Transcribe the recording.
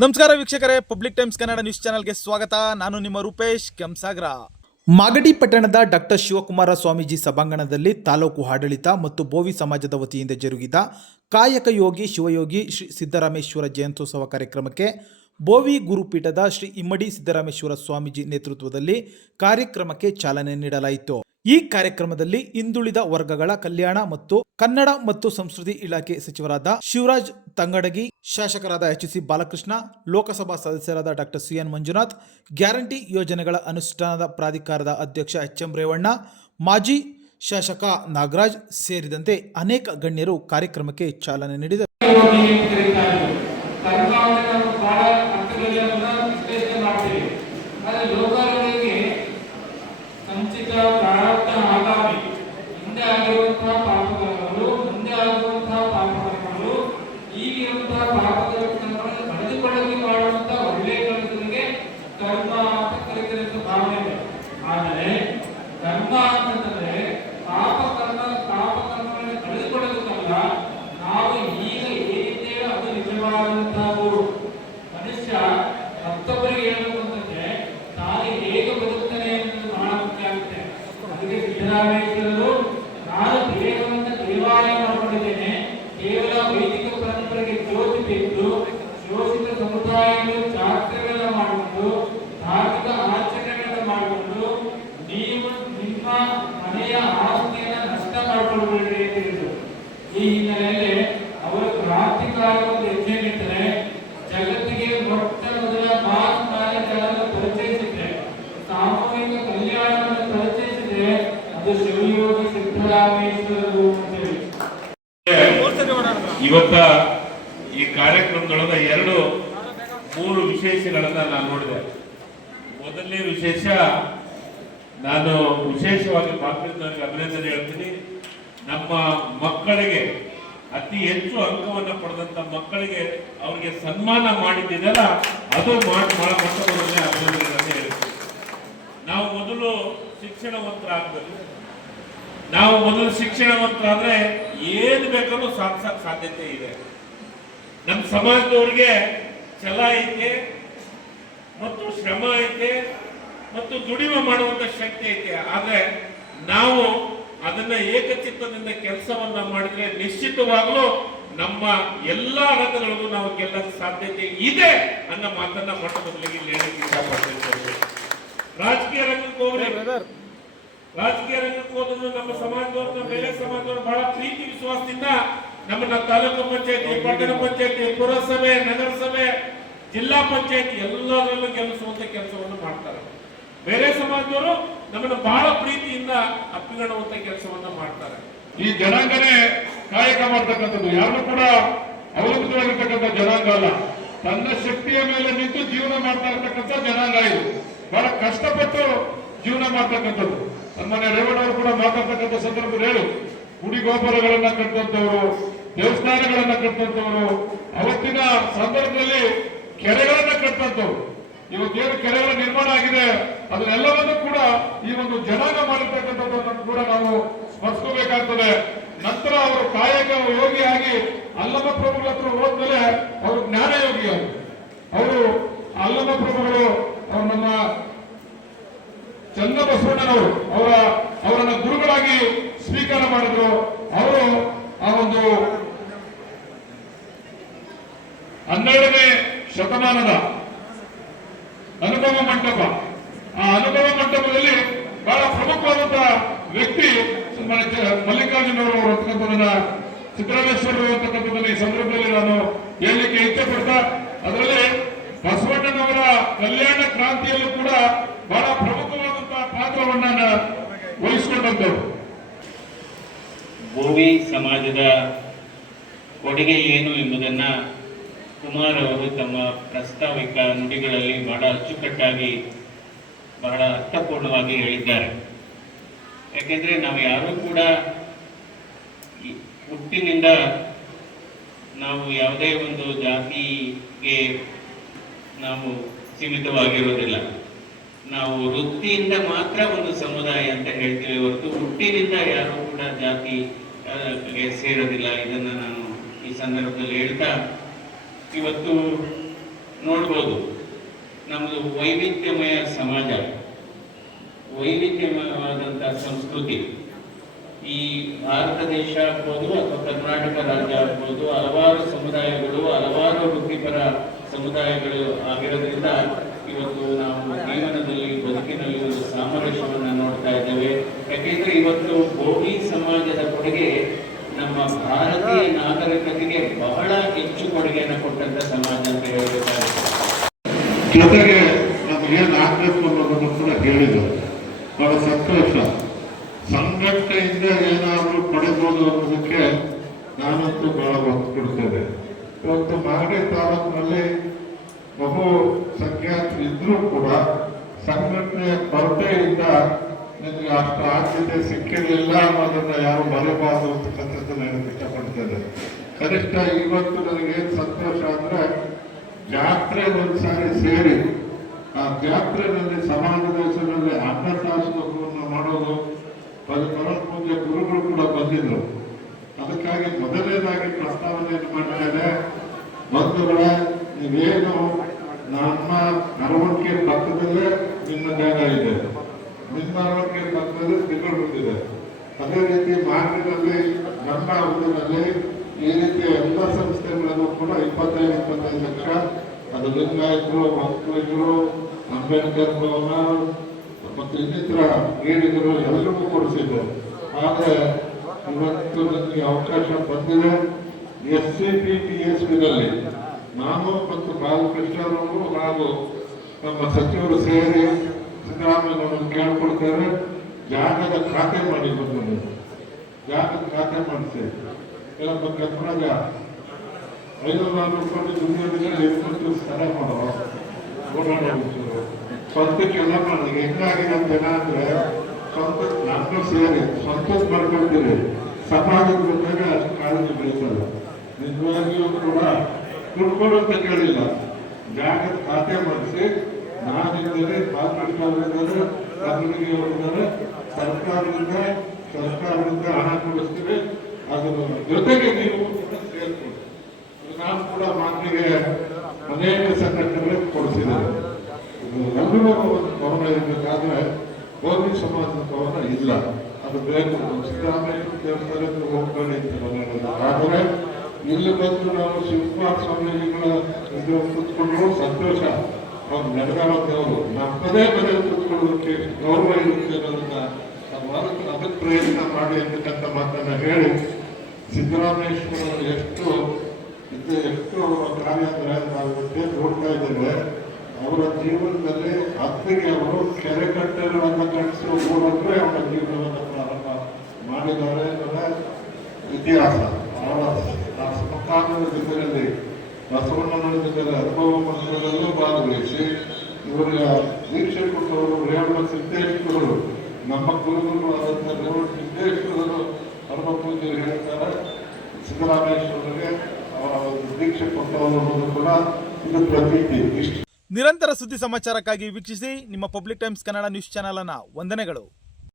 ನಮಸ್ಕಾರ ವೀಕ್ಷಕರೇ, public times Kannada news ಚಾನೆಲ್ಗೆ ಸ್ವಾಗತ. ನಾನು ನಿಮ್ಮ ರೂಪೇಶ್ ಕೆಂಸಾಗರ. ಮಾಗಡಿ ಪಟ್ಟಣದ ಡಾಕ್ಟರ್ ಶಿವಕುಮಾರ ಸ್ವಾಮೀಜಿ ಸಭಾಂಗಣದಲ್ಲಿ ತಾಲೂಕು ಆಡಳಿತ ಮತ್ತು ಬೋವಿ ಸಮಾಜದ ವತಿಯಿಂದ ಜರುಗಿದ ಕಾಯಕ ಯೋಗಿ ಶಿವಯೋಗಿ ಶ್ರೀ ಸಿದ್ದರಾಮೇಶ್ವರ ಜಯಂತ್ಯೋತ್ಸವ ಕಾರ್ಯಕ್ರಮಕ್ಕೆ ಬೋವಿ ಗುರುಪೀಠದ ಶ್ರೀ ಇಮ್ಮಡಿ ಸಿದ್ದರಾಮೇಶ್ವರ ಸ್ವಾಮೀಜಿ ನೇತೃತ್ವದಲ್ಲಿ ಕಾರ್ಯಕ್ರಮಕ್ಕೆ ಚಾಲನೆ ನೀಡಲಾಯಿತು. ಈ ಕಾರ್ಯಕ್ರಮದಲ್ಲಿ ಹಿಂದುಳಿದ ವರ್ಗಗಳ ಕಲ್ಯಾಣ ಮತ್ತು ಕನ್ನಡ ಮತ್ತು ಸಂಸ್ಕೃತಿ ಇಲಾಖೆ ಸಚಿವರಾದ ಶಿವರಾಜ್ ತಂಗಡಗಿ, ಶಾಸಕರಾದ ಎಚ್.ಸಿ. ಬಾಲಕೃಷ್ಣ, ಲೋಕಸಭಾ ಸದಸ್ಯರಾದ ಡಾಕ್ಟರ್ ಸಿ.ಎನ್. ಮಂಜುನಾಥ್, ಗ್ಯಾರಂಟಿ ಯೋಜನೆಗಳ ಅನುಷ್ಠಾನದ ಪ್ರಾಧಿಕಾರದ ಅಧ್ಯಕ್ಷ ಎಚ್.ಎಂ. ರೇವಣ್ಣ, ಮಾಜಿ ಶಾಸಕ ನಾಗರಾಜ್ ಸೇರಿದಂತೆ ಅನೇಕ ಗಣ್ಯರು ಕಾರ್ಯಕ್ರಮಕ್ಕೆ ಚಾಲನೆ ನೀಡಿದರು. ಮನುಷ್ಯ ಮತ್ತೊಬ್ಬರಿಗೆ ಹೇಳಬೇಕಂತಂದ್ರೆ ತಾನು ಹೇಗೆ ಬದುಕ್ತಾನೆ ಅನ್ನೋದು ಬಹಳ ಮುಖ್ಯ ಆಗುತ್ತೆ. ಅದಕ್ಕೆ ಸಿದ್ದರಾಮೇಶ್ವರರು ನಾನು ದೇಹವಂತ ದೇವಾಲಯ ಮಾಡಿಕೊಂಡಿದ್ದೇನೆ, ಕೇವಲ ವೈದಿಕ ಪರಂಪರೆಗೆ ಜ್ಯೋತಿ ಬಿದ್ದು ಶೋಷಿತ ಸಮುದಾಯಗಳು ಜಾತ್ರೆಗಳನ್ನ ಮಾಡಿಕೊಂಡು ಧಾರ್ಮಿಕ ಆಚರಣೆಗಳನ್ನ ಮಾಡಿಕೊಂಡು ನೀವು ನಿಮ್ಮ ಮನೆಯ ಆಸ್ತಿಯನ್ನ ನಷ್ಟ ಮಾಡಿಕೊಳ್ಳಬೇಡಿ ಅಂತ ಹೇಳಿದ್ರು. ಈ ಹಿನ್ನೆಲೆಯಲ್ಲಿ ಅವರು ಕ್ರಾಂತಿಕಾರಿ ಒಂದು ಹೆಜ್ಜೆ ನಿಂತರೆ ಜಗತ್ತಿಗೆ ಮೊಟ್ಟ ಮೊದಲ ಮಾಸ್ ಮ್ಯಾರೇಜ್ಗಳನ್ನು ಪರಿಚಯಿಸಿದ್ರೆ, ಸಾಮೂಹಿಕ ಕಲ್ಯಾಣವನ್ನು ಪರಿಚಯಿಸಿದ್ರೆ ಅದು ಶಿವಯೋಗಿ ಸಿದ್ದರಾಮೇಶ್ವರರು ಅಂತೇಳಿ. ಇವತ್ತ ಈ ಕಾರ್ಯಕ್ರಮದೊಳಗ ಮೂರು ವಿಶೇಷಗಳನ್ನ ನಾನು ನೋಡಿದೆ. ಮೊದಲನೇ ವಿಶೇಷ, ನಾನು ವಿಶೇಷವಾಗಿ ಪಾತ್ರದವರಿಗೆ ಅಭಿನಂದನೆ ಹೇಳ್ತೀನಿ. ನಮ್ಮ ಮಕ್ಕಳಿಗೆ ಅತಿ ಹೆಚ್ಚು ಅಂಕವನ್ನು ಪಡೆದಂತ ಮಕ್ಕಳಿಗೆ ಅವರಿಗೆ ಸನ್ಮಾನ ಮಾಡಿದ್ದೆಲ್ಲ ಅದು ಮೊದಲನೇ ಅಭಿನಂದನೆಗಳನ್ನು ಹೇಳ್ತೀವಿ. ನಾವು ಮೊದಲು ಶಿಕ್ಷಣವಂತರಾಗಬೇಕು. ನಾವು ಮೊದಲು ಶಿಕ್ಷಣವಂತರಾದ್ರೆ ಏನು ಬೇಕಾದ್ರೂ ಸಾಧಿಸಕ್ ಸಾಧ್ಯತೆ ಇದೆ. ನಮ್ಮ ಸಮಾಜದವ್ರಿಗೆ ಛಲ ಐತೆ ಮತ್ತು ಶ್ರಮ ಐತೆ ಮತ್ತು ದುಡಿಮೆ ಮಾಡುವಂತ ಶಕ್ತಿ ಐತೆ. ಆದ್ರೆ ನಾವು ಅದನ್ನ ಏಕಚಿತ್ತದಿಂದ ಕೆಲಸವನ್ನ ಮಾಡಿದ್ರೆ ನಿಶ್ಚಿತವಾಗ್ಲೂ ನಮ್ಮ ಎಲ್ಲಾ ರಂಗಗಳಿಗೂ ನಾವು ಗೆಲ್ಲಕ್ಕೆ ಸಾಧ್ಯತೆ ಇದೆ ಅನ್ನೋ ಮಾತನ್ನ ಮೊಟ್ಟ ಮೊದಲಿಗೆ ಹೇಳಕ್ಕೆ ಇಷ್ಟಪಡ್ತೇನೆ. ರಾಜಕೀಯ ರಂಗಕ್ಕೆ ಹೋಗ್ರಿ, ರಾಜಕೀಯ ರಂಗಕ್ಕೆ ಹೋದ್ರೆ ನಮ್ಮ ಸಮಾಜದವ್ರನ್ನ ಬೇರೆ ಸಮಾಜದವ್ರು ಬಹಳ ಪ್ರೀತಿ ವಿಶ್ವಾಸದಿಂದ ನಮ್ಮನ್ನ ತಾಲೂಕು ಪಂಚಾಯತಿ, ಪಟ್ಟಣ ಪಂಚಾಯತಿ, ಪುರಸಭೆ, ನಗರಸಭೆ, ಜಿಲ್ಲಾ ಪಂಚಾಯತಿ ಎಲ್ಲರಲ್ಲೂ ಗೆಲ್ಲಿಸುವಂತ ಕೆಲಸವನ್ನು ಮಾಡ್ತಾರೆ. ಬೇರೆ ಸಮಾಜದವರು ನಮ್ಮನ್ನು ಬಹಳ ಪ್ರೀತಿಯಿಂದ ಅಪ್ಪಿಕೊಳ್ಳುವಂತ ಕೆಲಸವನ್ನ ಮಾಡ್ತಾರೆ. ಈ ಜನಾಂಗನೇ ಕಾಯಕ ಮಾಡ್ತಕ್ಕಂಥದ್ದು, ಯಾರು ಕೂಡ ಅವಲಂಬಿತವಾಗಿರ್ತಕ್ಕಂಥ ಜನಾಂಗ ಅಲ್ಲ. ತನ್ನ ಶಕ್ತಿಯ ಮೇಲೆ ನಿಂತು ಜೀವನ ಮಾಡ್ತಾ ಇರ್ತಕ್ಕಂಥ ಜನಾಂಗ ಇದು. ಬಹಳ ಕಷ್ಟಪಟ್ಟು ಜೀವನ ಮಾಡ್ತಕ್ಕಂಥದ್ದು. ನಮ್ಮನೆ ರೇವಣ್ಣವರು ಕೂಡ ಮಾತಾಡ್ತಕ್ಕಂಥ ಸಂದರ್ಭದಲ್ಲಿ ಹೇಳು, ಗುಡಿ ಗೋಪುರಗಳನ್ನ ಕಟ್ಟಂತವ್ರು, ದೇವಸ್ಥಾನಗಳನ್ನ ಕಟ್ಟಂತವ್ರು, ಅವತ್ತಿನ ಸಂದರ್ಭದಲ್ಲಿ ಕೆರೆಗಳನ್ನ ಕಟ್ಟಂತವ್ರು. ಇವತ್ತೇನು ಕೆರೆಗಳ ನಿರ್ಮಾಣ ಆಗಿದೆ ಅದನ್ನೆಲ್ಲವನ್ನು ಕೂಡ ಈ ಒಂದು ಜನಾಂಗ ಮಾಡಿರ್ತಕ್ಕಂಥದ್ದನ್ನು ಕೂಡ ನಾವು ಸ್ಮರಿಸ್ಕೋಬೇಕಾಗ್ತದೆ. ನಂತರ ಅವರು ಕಾಯಕ ಯೋಗಿಯಾಗಿ ಅಲ್ಲಮ ಪ್ರಭುಗಳ ಹತ್ರ ಹೋದ್ಮೇಲೆ ಅವರು ಜ್ಞಾನ ಯೋಗಿ. ಅವರು ಅಲ್ಲಮ ಪ್ರಭುಗಳು ನಮ್ಮ ಚನ್ನಬಸವಣ್ಣನವರು ಅವರನ್ನ ಗುರುಗಳಾಗಿ ಸ್ವೀಕಾರ ಮಾಡಿದ್ರು. ಅವರು ಆ ಒಂದು 12ನೇ ಶತಮಾನದ ಅನುಭವ ಮಂಟಪ, ಆ ಅನುಭವ ಮಂಟಪದಲ್ಲಿ ಬಹಳ ಪ್ರಮುಖವಾದಂತಹ ವ್ಯಕ್ತಿ ಮಲ್ಲಿಕಾರ್ಜುನವರು ಅಂತಕ್ಕಂಥದನ್ನ ಸಿದ್ದರಾಮೇಶ್ವರರು ಅಂತಕ್ಕಂಥದ್ದನ್ನ ಈ ಸಂದರ್ಭದಲ್ಲಿ ನಾನು ಹೇಳಲಿಕ್ಕೆ ಇಚ್ಛೆ ಪಡ್ತಾ, ಅದರಲ್ಲಿ ಬಸವಣ್ಣನವರ ಕಲ್ಯಾಣ ಕ್ರಾಂತಿಯಲ್ಲೂ ಕೂಡ ಬಹಳ ಪ್ರಮುಖವಾದಂತಹ ಪಾತ್ರವನ್ನ ವಹಿಸಿಕೊಂಡಂತವರು. ಬೋವಿ ಸಮಾಜದ ಕೊಡುಗೆ ಏನು ಎಂಬುದನ್ನ ಕುಮಾರ್ ಅವರು ತಮ್ಮ ಪ್ರಾಸ್ತಾವಿಕ ನುಡಿಗಳಲ್ಲಿ ಬಹಳ ಅಚ್ಚುಕಟ್ಟಾಗಿ ಬಹಳ ಅರ್ಥಪೂರ್ಣವಾಗಿ ಹೇಳಿದ್ದಾರೆ. ಯಾಕೆಂದ್ರೆ ನಾವು ಯಾರೂ ಕೂಡ ಹುಟ್ಟಿನಿಂದ ನಾವು ಯಾವುದೇ ಒಂದು ಜಾತಿಗೆ ನಾವು ಸೀಮಿತವಾಗಿರೋದಿಲ್ಲ. ನಾವು ವೃತ್ತಿಯಿಂದ ಮಾತ್ರ ಒಂದು ಸಮುದಾಯ ಅಂತ ಹೇಳ್ತೀವಿ ಹೊರತು ಹುಟ್ಟಿನಿಂದ ಯಾರೂ ಕೂಡ ಜಾತಿಗೆ ಸೇರೋದಿಲ್ಲ. ಇದನ್ನು ನಾನು ಈ ಸಂದರ್ಭದಲ್ಲಿ ಹೇಳ್ತಾ, ಇವತ್ತು ನೋಡ್ಬೋದು. ನಮ್ಮದು ವೈವಿಧ್ಯಮಯ ಸಮಾಜ, ವೈವಿಧ್ಯಮಯವಾದಂಥ ಸಂಸ್ಕೃತಿ. ಈ ಭಾರತ ದೇಶ ಆಗ್ಬೋದು ಅಥವಾ ಕರ್ನಾಟಕ ರಾಜ್ಯ ಆಗ್ಬೋದು, ಹಲವಾರು ಸಮುದಾಯಗಳು, ಹಲವಾರು ವೃತ್ತಿಪರ ಸಮುದಾಯಗಳು ಆಗಿರೋದ್ರಿಂದ ಇವತ್ತು ನಾವು ಜೀವನದಲ್ಲಿ, ಬದುಕಿನಲ್ಲಿ ಒಂದು ಸಾಮರಸ್ಯವನ್ನು ನೋಡ್ತಾ ಇದ್ದೇವೆ. ಯಾಕೆಂದ್ರೆ ಇವತ್ತು ಬೋವಿ ಸಮಾಜದ ಕೊಡುಗೆ ನಮ್ಮ ಭಾರತೀಯ ನಾಗರಿಕತೆಗೆ ಬಹಳ ಹೆಚ್ಚು ಕೊಡುಗೆಯನ್ನು ಕೊಟ್ಟಂತ ಸಮಾಜ ಅಂತ ಹೇಳಬೇಕಾಗುತ್ತೆ. ಜೊತೆಗೆ ನಮಗೇನು ಆಗಬೇಕು ಅನ್ನೋದನ್ನು ಕೂಡ ಹೇಳಿದರು. ಬಹಳ ಸಂತೋಷ. ಸಂಘಟನೆಯಿಂದ ಏನಾದರೂ ಪಡೆಬೋದು ಅನ್ನೋದಕ್ಕೆ ನಾನಂತೂ ಬಹಳ ಒತ್ತು ಕೊಡ್ತೇನೆ. ಇವತ್ತು ಮಾಗಡಿ ತಾಲೂಕಿನಲ್ಲಿ ಬಹು ಸಂಖ್ಯಾತರು ಇದ್ರೂ ಕೂಡ ಸಂಘಟನೆಯ ಕೊರತೆಯಿಂದ ನಿಮಗೆ ಅಷ್ಟು ಆದ್ಯತೆ ಸಿಕ್ಕಿರಲಿಲ್ಲ ಅನ್ನೋದನ್ನ ಯಾರು ಮರೆಯಬಾರದು ಅಂತಕ್ಕಂಥದ್ದನ್ನು ಹೇಳಕ್ಕೆ ಇಷ್ಟಪಡ್ತೇನೆ. ಕನಿಷ್ಠ ಇವತ್ತು ನನಗೇನು ಸಂತೋಷ ಅಂದ್ರೆ, ಜಾತ್ರೆ ಒಂದ್ಸಾರಿ ಸೇರಿ ಆ ಜಾತ್ರೆಯಲ್ಲಿ ಸಮಾಜದ ಹೆಸರಲ್ಲಿ ಅನ್ನದಾಸೋಹವನ್ನು ಮಾಡೋದು, ಪರಮ ಪೂಜ್ಯ ಗುರುಗಳು ಕೂಡ ಬಂದಿದ್ರು. ಅದಕ್ಕಾಗಿ ಮೊದಲನೇದಾಗಿ ಪ್ರಸ್ತಾವನೆಯನ್ನು ಮಾಡ್ತೇನೆ. ಬಂಧುಗಳೇ, ನೀವೇನು ನಮ್ಮ ಅರವಣಿಕೆ ಪಕ್ಕದಲ್ಲೇ ನಿಮ್ಮ ಜಾಗ ಇದೆ, ನಿಮ್ಮ ಅರವಣಿಕೆ ಪಕ್ಕದಲ್ಲೇ ತಿರುಗುತ್ತಿದೆ. ಅದೇ ರೀತಿ ಮಾರ್ಗದಲ್ಲಿ ನಮ್ಮ ಊರಿನಲ್ಲಿ ಈ ರೀತಿಯ ಎಲ್ಲ ಸಂಸ್ಥೆಗಳನ್ನು ಕೂಡ 25 ಲಕ್ಷ, ಅದು ಲಿಂಗಾಯತರು, ಮಕ್ಕಳಿಗರು, ಅಂಬೇಡ್ಕರ್ ಭವನ ಮತ್ತು ಇನ್ನಿತರ ಏಳಿಗರು ಎಲ್ಲರಿಗೂ ಕೊಡಿಸಿದ್ರು. ಆದರೆ ಇವತ್ತು ನನಗೆ ಅವಕಾಶ ಬಂದಿದೆ. SCPTSನಲ್ಲಿ ನಾನು ಮತ್ತು ಬಾಲಕೃಷ್ಣರವರು ಹಾಗೂ ನಮ್ಮ ಸಚಿವರು ಸೇರಿ ಸಿದ್ದರಾಮಯ್ಯನವರನ್ನು ಕೇಳ್ಕೊಳ್ತೇವೆ, ಜಾಗದ ಖಾತೆ ಮಾಡಿ ಬಂದರು. ಜಾಗದ ಖಾತೆ ಮಾಡಿಸಿ ಕೆಲವು ಕರ್ನಾಟಕ 500 ಕೋಟಿ ದುನಿಯಾದಲ್ಲಿ ಸ್ಥಳ ಮಾಡೋ ಓಡಾಡೋದು ಸ್ವಂತಕ್ಕೆಲ್ಲ ಮಾಡಿ ಹೆಂಗಾಗಿದೆ ಜನ ಅಂದ್ರೆ ಸ್ವಂತ ನಾನು ಸೇರಿ ಸ್ವಂತಕ್ಕೆ ಮಾಡ್ಕೊಳ್ತೀರಿ. ಸಮಾಜದ ಬಗ್ಗೆ ಅಷ್ಟು ಕಾಳಜಿ ಬೆಳೀತಲ್ಲ. ನಿಜವಾಗಿಯೂ ಕೂಡ ದುಡ್ಡು ಅಂತ ಕೇಳಿಲ್ಲ, ಜಾಗದ ಖಾತೆ ಮಾಡಿಸಿ ನಾನಿದ್ದರೆ, ಬಾಲಕೃಷ್ಣವರಿದ್ದಾರೆ, ಕನ್ನಡಿಗೆ ಅವರಿದ್ದಾರೆ, ಸರ್ಕಾರದಿಂದ ಹಣ ಕೊಡಿಸ್ತೀವಿ. ಅದರ ಜೊತೆಗೆ ನೀವು ಸೇರ್ಕೊಳ್ಳಿ. ನಾನು ಕೂಡ ಮಾತಿಗೆ ಅನೇಕ ಸಂಘಟನೆಗಳಿಗೆ ಕೊಡಿಸಿದ್ದೇನೆ. ಎಲ್ಲರೂ ಒಂದು ಭವನ ಇರಬೇಕಾದ್ರೆ ಬೋವಿ ಸಮಾಜದ ಭವನ ಇಲ್ಲ, ಅದು ಬೇಕು. ಸಿದ್ದರಾಮಯ್ಯ ದೇವಸ್ಥಾನ ಹೋಗ್ಬೇಡಿ ಅಂತ ಹೇಳೋದು. ಆದರೆ ಇಲ್ಲಿ ಬಂದು ನಾವು ಶಿವಕುಮಾರ ಸ್ವಾಮೀಜಿಗಳ ಇದು ಕೂತ್ಕೊಂಡ್ರು ಸಂತೋಷ. ಅವ್ರು ನಡೆದಾಡೋದವರು ನಮ್ಮ ಪದೇ ಕೂತ್ಕೊಳ್ಳೋದಕ್ಕೆ ಗೌರವ ಇರುತ್ತೆ ಅನ್ನೋದನ್ನ ಅದಕ್ಕೆ ಪ್ರಯತ್ನ ಮಾಡಿ ಅಂತಕ್ಕಂಥ ಮಾತನ್ನ ಹೇಳಿ, ಸಿದ್ದರಾಮೇಶ್ವರರು ಎಷ್ಟು ಕಾರ್ಯ ಅಂದ್ರೆ ನಾವು ನೋಡ್ತಾ ಇದ್ದೇವೆ. ಅವರ ಜೀವನದಲ್ಲಿ ಅತ್ತಿಗೆ ಅವರು ಕೆರೆ ಕಟ್ಟೆಗಳನ್ನು ಕಟ್ಟಿಸುವ ಮೂಲಕ ಅವರ ಜೀವನವನ್ನು ಪ್ರಾರಂಭ ಮಾಡಿದ್ದಾರೆ ಅನ್ನೋದೇ ಇತಿಹಾಸ. ಅವರ ಸಮಕಾಲೀನ ಜೊತೆಯಲ್ಲಿ ಬಸವಣ್ಣನ ಜೊತೆಯಲ್ಲಿ ಅನುಭವ ಮಂದಿರದಲ್ಲೂ ಭಾಗವಹಿಸಿ ಇವರಿಗೆ ದೀಕ್ಷೆ ಕೊಟ್ಟವರು ರೇವಣ ಸಿದ್ದೇಶ್ವರರು, ನಮ್ಮ ಗುರುಗಳು ಆದಂಥ ರೇವಣ ಸಿದ್ದೇಶ್ವರರು ಅನುಭವ ಪೂಜೆ ಹೇಳ್ತಾರೆ. ಸಿದ್ದರಾಮೇಶ್ವರರಿಗೆ ಅವರ ದೀಕ್ಷೆ ಕೊಟ್ಟವರು ಅನ್ನೋದು ಕೂಡ ಇದು ಪ್ರತೀತಿ. ನಿರಂತರ ಸುದ್ದಿ ಸಮಾಚಾರಕ್ಕಾಗಿ ವೀಕ್ಷಿಸಿ ನಿಮ್ಮ public times Kannada news channel ಅನ್ನು. ವಂದನೆಗಳು.